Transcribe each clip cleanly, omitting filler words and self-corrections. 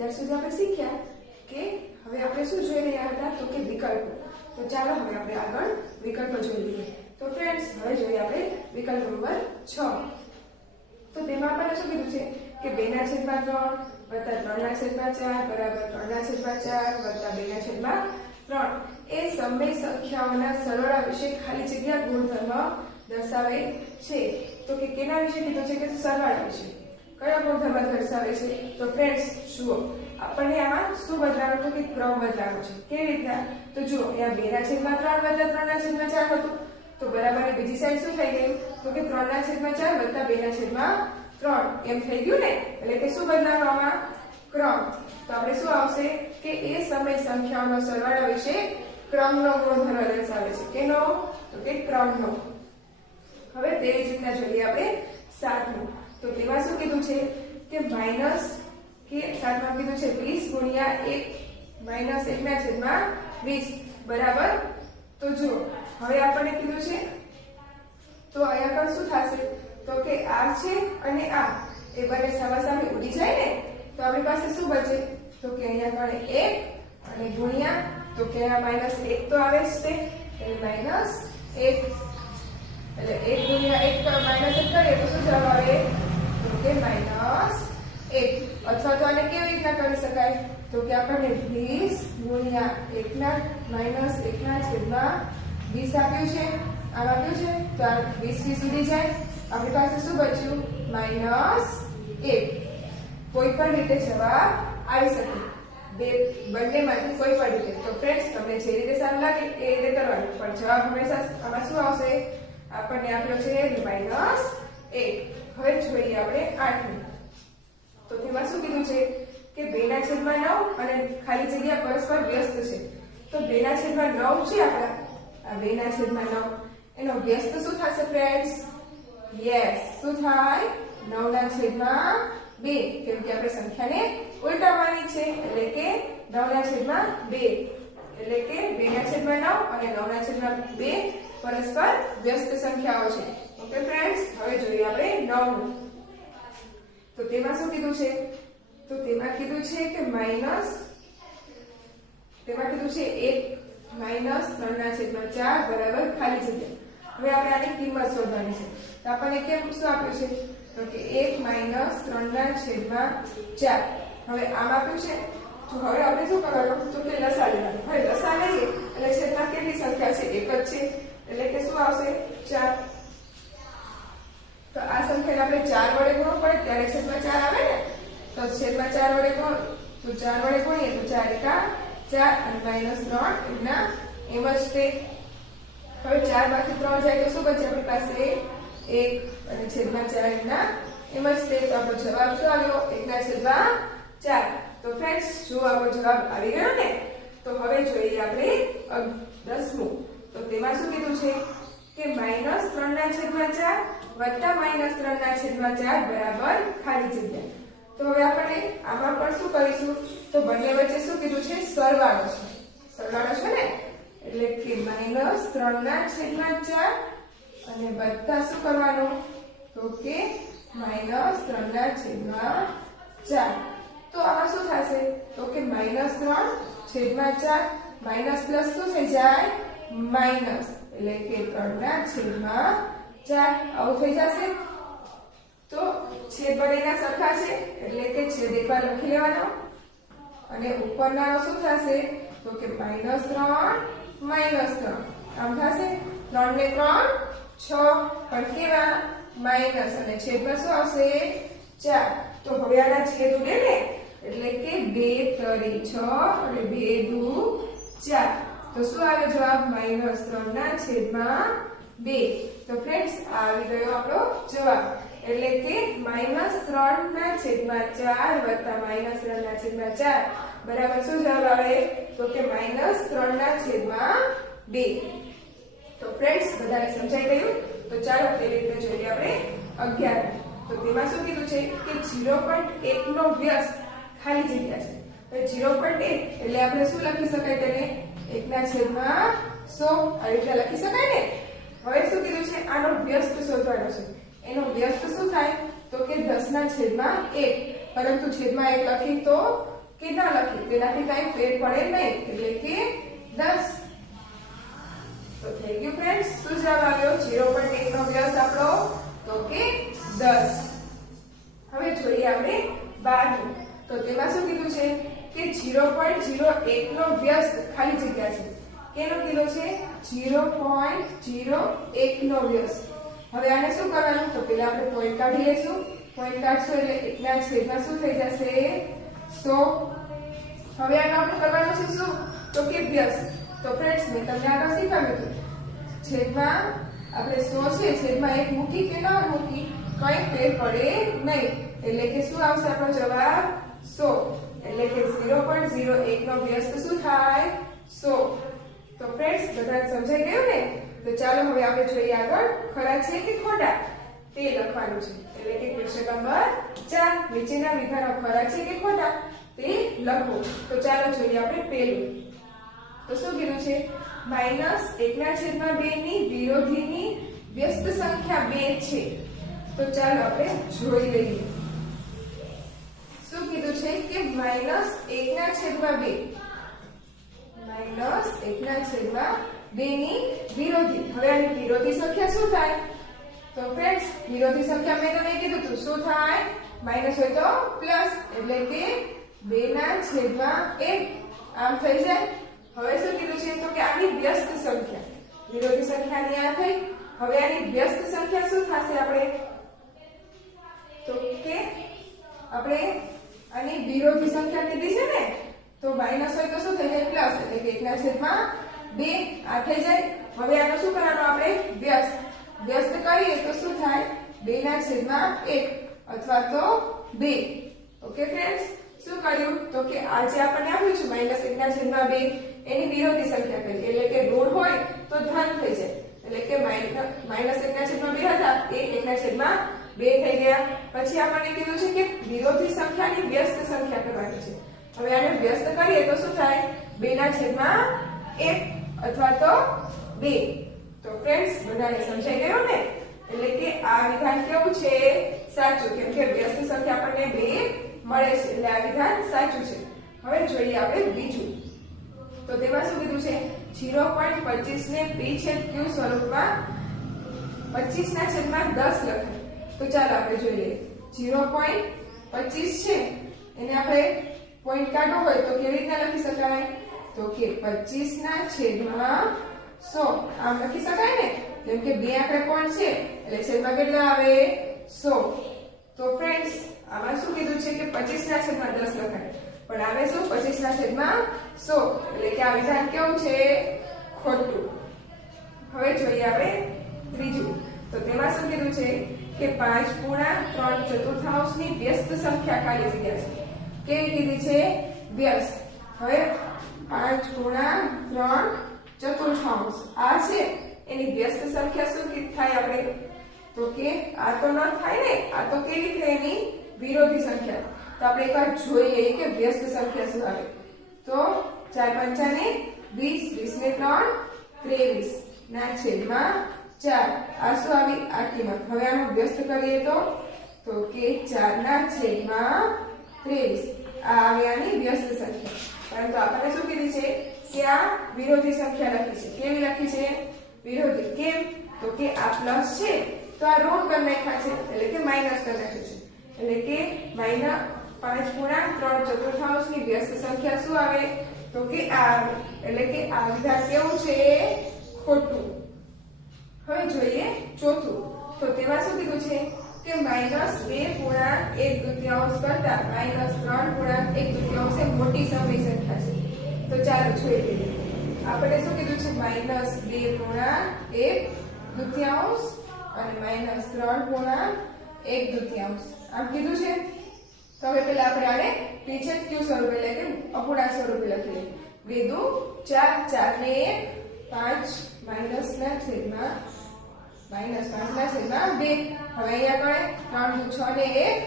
અત્યાર સુધી આપણે શીખ્યા કે હવે આપણે શું જોઈ રહ્યા હતા તો કે વિકલ્પો. તો ચાલો હવે આપણે આગળ વિકલ્પો જોઈ લઈએ. તો ફ્રેન્ડ્સ હવે જોઈએ આપણે વિકલ્પ નંબર 6. તો તેમાં આપણને શું કીધું છે કે 2/3 વત્તા 3/4 બરાબર 3/4 વત્તા 2/3 એ સમય સંખ્યાઓના સરવાળા વિશે ખાલી જગ્યા ગુણધર્મ દર્શાવે છે. તો કે કેના વિશે કીધું છે કે સરવાળા વિશે. કયો ગુણધર્મ દર્શાવે છે? તો ફ્રેન્ડ્સ જુઓ, આપણને આમાં શું બદલાવાનું તો કે ક્રમ બદલાવાનો છે. કેવી રીતના? તો જુઓ, અહીંયા 2/3 વત્તા 3/4 હતું. તો બરાબર બીજી સાઈડ શું થઈ ગયું તો કે 3/4 વત્તા 2/3 એમ થઈ ગયું ને. એટલે કે શું બદલાવાનું આમાં? ક્રમ. તો આપણે શું આવશે કે એ સમય સંખ્યાઓનો સરવાળા વિશે ક્રમનો ગુણધર્મ દર્શાવે છે. કેનો? તો કે ક્રમનો. હવે તેવી જ રીતના જોઈએ આપણે 7મું. તો તેમાં શું કીધું છે કે માઈનસ કે 7માં કીધું છે 20 ગુણ્યા 1 -1/20 બરાબર. તો જો હવે આપણને કીધું છે તો અહીંયા પર શું થશે તો કે આ છે અને આ એ બંને સામે ઉડી જાય ને. તો આપણી પાસે શું બચે તો કે અહીંયા પણ 1 અને ગુણ્યા તો કે આ -1 તો આવે જ છે એટલે -1 એટલે 1 ગુણ્યા 1 કરીએ તો શું જવાબ આવે તો કે -1. અથવા તો આને કેવી રીતના કરી શકાય તો કે આપણને 20 ગુણ્યા 1/-1/20 આપ્યું છે. આમ આપ્યું છે તો આ 20 સુધી જાય. આપણી પાસે શું બચ્યું -1. કોઈ પણ રીતે જવાબ આવી શકે બંનેમાંથી કોઈ પણ રીતે. તો ફ્રેન્ડ્સ તમને જે રીતે સારું લાગે એ રીતે કરવાનું, પણ જવાબ હંમેશા આમાં શું આવશે આપણને આપ્યો છે -1. હવે જોઈએ આપણે 8મું. તો તેમાં શું કીધું છે કે 2/9 અને ખાલી જગ્યા પરસ્પર વ્યસ્ત છે. તો 2/9 છે આપણા આ 2/9 એનો વ્યસ્ત શું થશે ફ્રેન્ડ્સ? યસ, શું થાય 9/2 કેમ કે આપણે સંખ્યાને ઉલટાવવાની છે એટલે કે 9/2 એટલે કે 2/9 અને 9/2 પરસ્પર વ્યસ્ત સંખ્યાઓ છે. ઓકે ફ્રેન્ડ્સ, હવે જોઈએ આપણે 9મું. તો તેમાં શું કીધું છે તો તેમાં કીધું છે કે તેમાં કીધું છે 1 -3/4 બરાબર ખાલી જગ્યા. હવે આપણે આની કિંમત શોધવાની છે. તો આપણને કેમ શું આપ્યું છે તો કે 1 -3/4. હવે આમ આપ્યું છે તો હવે આપણે શું કરવાનું તો કે લસા લેવાનું. હવે લસા લઈએ એટલે છેદમાં કેટલી સંખ્યા છે? 1 જ છે એટલે કે શું આવશે 4. તો આ સંખ્યાને આપણે 4 વડે ગુણવું પડે ત્યારે છેદમાં 4 આવે ને. તો છેદમાં 4 વડે ગુણ તો 4 વડે ગુણીએ તો 4 એકા 4 અને -3 એના એમ જ તે. હવે 4 માંથી 3 જાય તો શું બચે આપણી પાસે 1 અને છેદમાં 4 એના એમ જ તે. તો આપણો જવાબ શું આવ્યો 1/4. તો ફ્રેન્ડ્સ જો આપણો જવાબ આવી ગયો ને. તો હવે જોઈએ આપણે 10મું. તો તેમાં શું કીધું છે કે -3/4 વત્તા -3/4 બરાબર ખાલી જગ્યા. તો હવે આપણે આમાં પણ શું કરીશું તો બંને વચ્ચે શું કીધું છે સરવાળો છે. સરવાળો છે ને એટલે કે -3/4 અને વત્તા શું કરવાનું તો કે -3/4. તો આમાં શું થશે તો કે -3/4 માઈનસ પ્લસ શું થઈ જાય માઈનસ એટલે કે 3/4 આવું થઈ જશે. તો છેદ બંનેના સરખા છે એટલે કે છેદ એકવાર લખી લેવાનો અને ઉપરનાનો શું થશે તો કે -3 આમ થશે. 3 ને 3 6 પણ કેવા માઈનસ અને છેદમાં શું આવશે 4. તો હવે આના છેદ ઉડે ને એટલે કે 2 તરી 6 અને 2 દુ 4. તો શું આવે જવાબ -3/2. તો ફ્રેન્ડ્સ આવી ગયો આપણો જવાબ. એટલે કે -3/4 વત્તા -3/4 બરાબર શું જવાબ આવે તો કે -3/2. તો ફ્રેન્ડ્સ બધાને સમજાઈ ગયું? તો ચાલો તેવી રીતે જોઈએ આપણે 11. તો તેમાં શું કીધું છે કે 0.1 નો વ્યસ્ત ખાલી જગ્યા છે. હવે 0.1 એટલે આપણે શું લખી શકાય તેને 1/100 આ રીતે લખી શકાય ને. હવે શું કીધું છે આનો વ્યસ્ત શોધવાનો છે. એનો વ્યસ્ત શું થાય તો કે 10/1 પરંતુ છેદમાં 1 લખી તો કે ન લખી તેનાથી કઈ ફેર પડે નહીં એટલે કે 10. તો થઈ ગયું ફ્રેન્ડ્સ. શું જવાબ આવ્યો? 0.1 નો વ્યસ્ત આપણો તો કે 10. હવે જોઈએ આપણે 12. તો તેમાં શું કીધું છે કે 0.01 નો વ્યસ્ત ખાલી જગ્યા છે. કેનો કીધો છે? 0.01 નો વ્યસ્ત. હવે આને શું કરવાનું? તો પહેલા આપણે પોઈન્ટ કાઢી લઈશું. પોઈન્ટ કાઢશું એટલે એકના છેદમાં શું થઈ જશે? 100. હવે આને આપણે કરવાનું છે શું? તો કે વ્યસ્ત. તો ફ્રેન્ડ્સ મેં તમને આગળ શીખવ્યું હતું છેદમાં આપણે 100 છે છેદમાં 1 મૂકી કે ન મૂકી કઈ ફેર પડે નહીં એટલે કે શું આવશે આપણો જવાબ? 100. એટલે કે 0.01 નો વ્યસ્ત શું થાય? 100. તો ફ્રેન્ડ્સ બધાને સમજાઈ ગયું ને? તો ચાલો હવે આપણે જોઈએ આગળ ખરા છે કે ખોટા તે લખવાનું છે. એટલે કે ક્વેશ્ચન નંબર 4 નીચેના વિધાનો ખરા છે કે ખોટા તે લખો. તો ચાલો જોઈએ આપણે પહેલું. તો શું કીધું છે? -1/2 ની વિરોધીની વ્યસ્ત સંખ્યા 2 છે. તો ચાલો આપણે જોઈ લઈએ. શું કીધું છે કે -1/2 ની વિરોધી. હવે આની વિરોધી સંખ્યા શું થાય? તો ફ્રેન્ડ્સ વિરોધી સંખ્યા મેં તમને કીધું હતું શું થાય? માઈનસ હોય તો પ્લસ એટલે કે 2/1 આમ થઈ જાય. હવે શું કીધું છે? તો કે આની વ્યસ્ત સંખ્યા. વિરોધી સંખ્યાની આ થઈ. હવે આની વ્યસ્ત સંખ્યા શું થશે? આપણે તો કે આપણે આની વિરોધી સંખ્યા કીધી છે ને તો માઈનસ હોય તો શું થઈ જાય? પ્લસ એટલે કે 1/2 આ થઈ જાય. હવે આનો શું કરવાનો? આપણે વ્યસ્ત. વ્યસ્ત કરીએ તો શું થાય? 2/1 અથવા તો 2. Okay friends. શું કર્યું? તો કે આ જે આપણને આપ્યું છે -1/2 એની વિરોધી સંખ્યા કરી એટલે કે ઋણ હોય તો ધન થઈ જાય. એટલે કે -1/2 હતા એ 1/2 થઈ ગયા. પછી આપણને કીધું છે કે વિરોધી સંખ્યાની વ્યસ્ત સંખ્યા કરવાની છે. હવે આને વ્યસ્ત કરીએ તો શું થાય? 2/1 અથવા તો 2. તો ફ્રેન્ડ્સ બધાને સમજાઈ ગયું ને? એટલે કે આ વિધાન કેવું છે? સાચું. કેમ કે વ્યસ્ત સંખ્યા આપણને 2 મળે છે એટલે આ વિધાન સાચું છે. હવે જોઈએ આપણે બીજું. તો તેમાં શું કીધું છે? 0.25 ને p/q સ્વરૂપમાં 25/10 લખાય. તો ચાલો આપણે જોઈ લઈએ. 0.25 છે એને આપણે પોઈન્ટ કાઢવો હોય તો કેવી રીતના લખી શકાય? તો કે 25/100 આમ લખી શકાય ને? કેમ કે બે આંકડા પોઈન્ટ છે એટલે છેદમાં કેટલા આવે? 100. તો ફ્રેન્ડ્સ આમાં શું કીધું છે કે 25/10 લખાય પણ આવે શું? 25/100 એટલે કે આ વિધાન કેવું છે? ખોટું. હવે જોઈએ આપણે ત્રીજું. તો તેમાં શું કીધું છે કે 5/3/4 ની વ્યસ્ત સંખ્યા ખાલી જગ્યા છે. કેવી કીધી છે? વ્યસ્ત. હવે 5/3/4 આ છે એની વ્યસ્ત સંખ્યા શું થાય આપણે? તો કે આ તો ન થાય ને. આ તો કેવી થાય? એની વિરોધી સંખ્યા. તો આપણે એકવાર જોઈ લઈએ કે વ્યસ્ત સંખ્યા શું આવે. તો 4×5 = 20 20 ને 3 23/4 આ શું આવી? આ કિંમત. હવે આનું વ્યસ્ત કરીએ તો કે 4/23 આ આવે આની વ્યસ્ત સંખ્યા. પરંતુ આપણને શું કીધી છે કે આ વિરોધી સંખ્યા લખી છે. કેવી લખી છે? વિરોધી. કેમ? તો કે આ પ્લસ છે તો આ ઋણ કરી નાખ્યા છે એટલે કે માઈનસ કરી નાખ્યું છે. એટલે કે -5/3/4 ની વ્યસ્ત સંખ્યા શું આવે? તો કે આ આવે. એટલે કે આ વિધાન કેવું છે? ખોટું. હવે જોઈએ ચોથું. તો તેમાં શું કીધું છે કે -2/1/2 કરતા -3/1/2 એ મોટી સમય સંખ્યા છે. તો ચાલો જોઈ લઈએ. આપણે શું કીધું છે? -2/1/2 અને -3/1/2 આમ કીધું છે. તો હવે પહેલા આપણે આને p/q સ્વરૂપે એટલે કે અપૂર્ણાંક સ્વરૂપે લખીએ. 2 દુ 4 4 ને 1 5 -5/2. હવે અહીંયા કણે 3 દુ 6 ને 1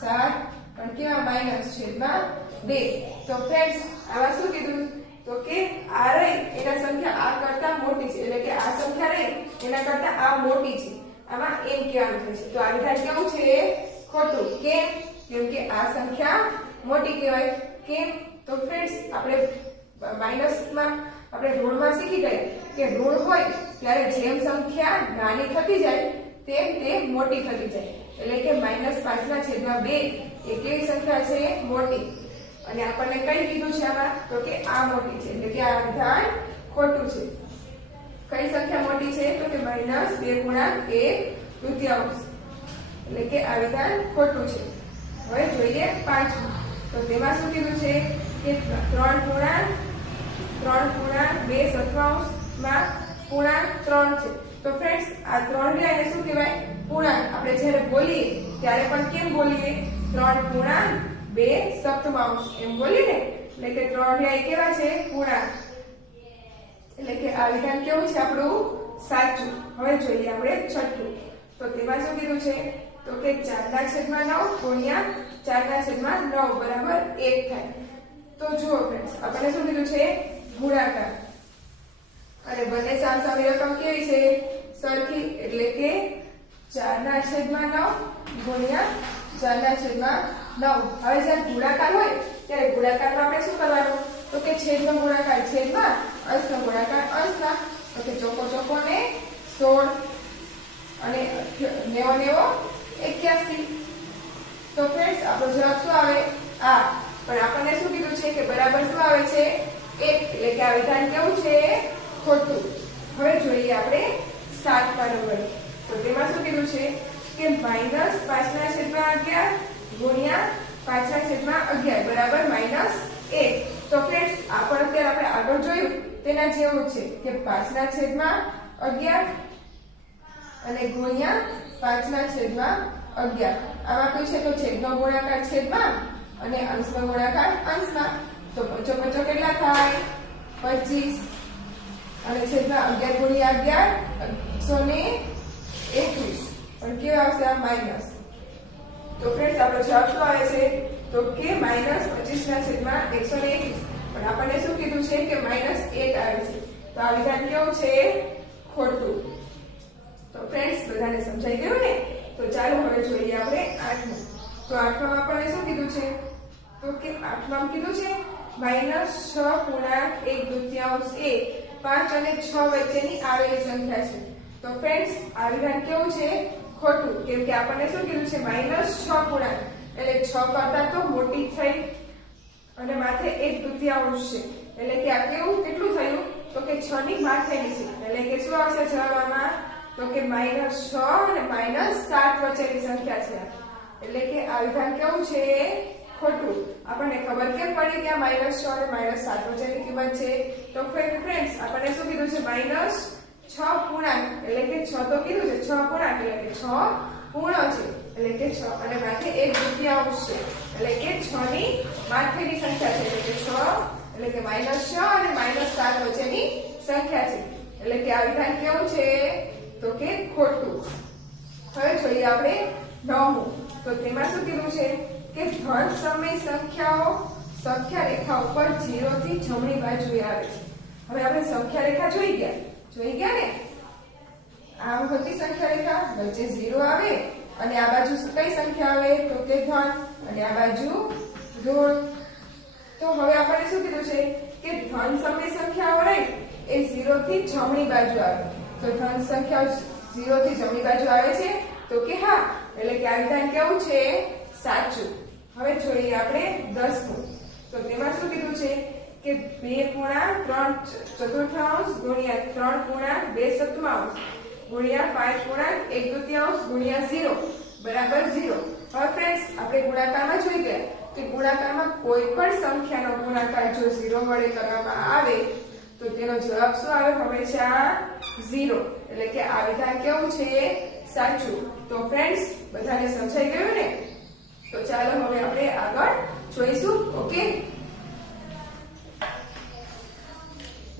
7 પણ કેવા -/2. તો ફ્રેન્ડ્સ આમાં શું કીધું? તો કે આ રહી એના સંખ્યા આ કરતા મોટી છે એટલે કે આ સંખ્યા રહી એના કરતા આ મોટી છે. આમાં એમ કહેવાનું થશે. તો આ વિધાન કેવું છે? ખોટું. કેમ? કેમ કે આ સંખ્યા મોટી કહેવાય. કેમ? તો ફ્રેન્ડ્સ આપણે માઇનસમાં આપણે ઋણમાં શીખી ગયા કે ઋણ હોય ત્યારે જેમ સંખ્યા નાની થતી જાય તેમ તે મોટી થતી જાય. એટલે કે -5/2 એ કેવી સંખ્યા છે? મોટી. અને આપણને કઈ કીધું છે આમાં? તો કે આ મોટી છે. એટલે કે આ વિધાન ખોટું છે. કઈ સંખ્યા મોટી છે? તો કે -2/1/2. એટલે કે આ વિધાન ખોટું છે. હવે જોઈએ પાંચમું. તો તેમાં શું કીધું છે કે 3/2 માં પૂર્ણાંક 3 છે. તો ફ્રેન્ડ્સ આ 3 ને શું કહેવાય? પૂર્ણાંક. આપણે જ્યારે બોલીએ ત્યારે પણ કેમ બોલીએ? 3/2 એમ બોલીએ ને. એટલે કે 3 કેવા છે? પૂર્ણાંક. એટલે કે આ વિધાન કેવું છે આપણું? સાચું. હવે જોઈએ આપણે છઠ્ઠું. તો તેમાં શું કીધું છે? તો કે 4/9 ગુણ્યા 4/9 બરાબર 1 થાય. તો જુઓ ફ્રેન્ડ્સ આપણને શું કીધું છે? ગુણાકાર. અને બંને સામસામી રકમ કેવી છે? સરખી. એટલે કે 4/9 ગુણ્યા 4/9. હવે જ્યારે ગુણાકાર હોય ત્યારે ગુણાકારમાં આપણે શું કરવાનું? તો કે છેદનો ગુણાકાર છેદમાં, અંશનો ગુણાકાર અંશમાં. તો કે ચોકો ને 16 અને 90 81. તો ફ્રેન્ડ્સ આપણો જવાબ શું આવે? આ. પણ આપણને શું કીધું છે કે બરાબર શું આવે છે? 1. એટલે કે આ વિધાન કેવું છે? ખોટું. હવે જોઈએ આપણે 7મા નંબર. તો તેમાં શું કીધું છે કે -5/11 ગુણ્યા 5/11 બરાબર -1. તો ફ્રેન્ડ્સ આ પણ અત્યારે આપણે આગળ જોયું તેના જેવું છે કે 5/11 અને ગુણ્યા 5/11. આમાં કયું છે? તો છેદનો ગુણાકાર છેદમાં અને અંશનો ગુણાકાર અંશમાં. તો 55 કેટલા થાય? 25. અને છેદમાં 11 ગુણ્યા 11 121. પણ કેવા આવશે? આ માઇનસ. તો ફ્રેન્ડ્સ આપણો જવાબ શું આવે છે? તો કે -25/121. પણ આપણને શું કીધું છે કે -1 આવે છે. તો આ વિધાન કેવું છે? ખોટું. તો ફ્રેન્ડ્સ બધાને સમજાઈ ગયું ને? તો ચાલો હવે જોઈએ આપણે 8મું. તો 8માં આપણને શું કીધું છે? તો કે 8માં કીધું છે -6.1/2 એ 5 અને 6 વચ્ચેની આવેલી સંખ્યા છે. તો ફ્રેન્ડ્સ આ વિધાન કેવું છે? ખોટું. કેમ કે આપણને શું કીધું છે? -6 પૂર્ણાંક. એટલે 6 કરતા તો મોટી થઈ અને માથે 1/2 છે. એટલે કે આ કેવું કેટલું થયું? તો કે 6 ની માથેની છે. એટલે કે શું આવશે જવાબમાં? તો કે -6 અને -7 વચ્ચેની સંખ્યા છે. એટલે કે આ વિધાન કેવું છે? ખોટું. આપણને ખબર કેમ પડી કે આ -6 અને -7 વચ્ચેની કિંમત છે? તો ફ્રેન્ડ્સ આપણને શું કીધું છે? -6 પૂર્ણાંક. એટલે કે 6 તો કીધું છે 6 પૂર્ણાંક. એટલે કે 6 પૂર્ણ છે. એટલે કે 6 અને માથે 1/2 છે. એટલે કે 6 ની માથેની સંખ્યા છે. એટલે કે 6 એટલે કે -6 અને -7 વચ્ચેની સંખ્યા છે. એટલે કે આ વિધાન કેવું છે? તો કે ખોટું. હવે જોઈએ આપણે 9મું. તો તેમાં શું કીધું છે કે ધન સમય સંખ્યાઓ સંખ્યા રેખા ઉપર 0 થી જમણી બાજુએ આવે છે. હવે આપણે સંખ્યા રેખા જોઈ ગયા ને? આમ હતી સંખ્યા રેખા, વચ્ચે 0 આવે અને આ બાજુ કઈ સંખ્યા આવે? તો કે ધન અને આ બાજુ ઋણ. તો હવે આપણને શું કીધું છે કે ધન સમય સંખ્યાઓ રાઈટ એ 0 થી જમણી બાજુ આવે. તો ધન સંખ્યાઓ 0 થી જમણી બાજુ આવે છે? તો કે હા. એટલે કે આ વિધાન કેવું છે? સાચું. હવે જોઈએ આપણે 10મું. તો તેમાં શું કીધું છે કે 2.3/4 ગુણ્યા 3.2/7 ગુણ્યા 5.1/2 ગુણ્યા 0 બરાબર 0. હવે ફ્રેન્ડ્સ આપણે ગુણાકારમાં જોઈ ગયા કે ગુણાકારમાં કોઈ પણ સંખ્યાનો ગુણાકાર જો 0 વડે કરવામાં આવે તો તેનો જવાબ શું આવે? હંમેશા 0. એટલે કે આ વિધાન કેવું છે? સાચું. તો ફ્રેન્ડ્સ બધાને સમજાઈ ગયું ને? તો ચાલો હવે આપણે આગળ જોઈશું. ઓકે.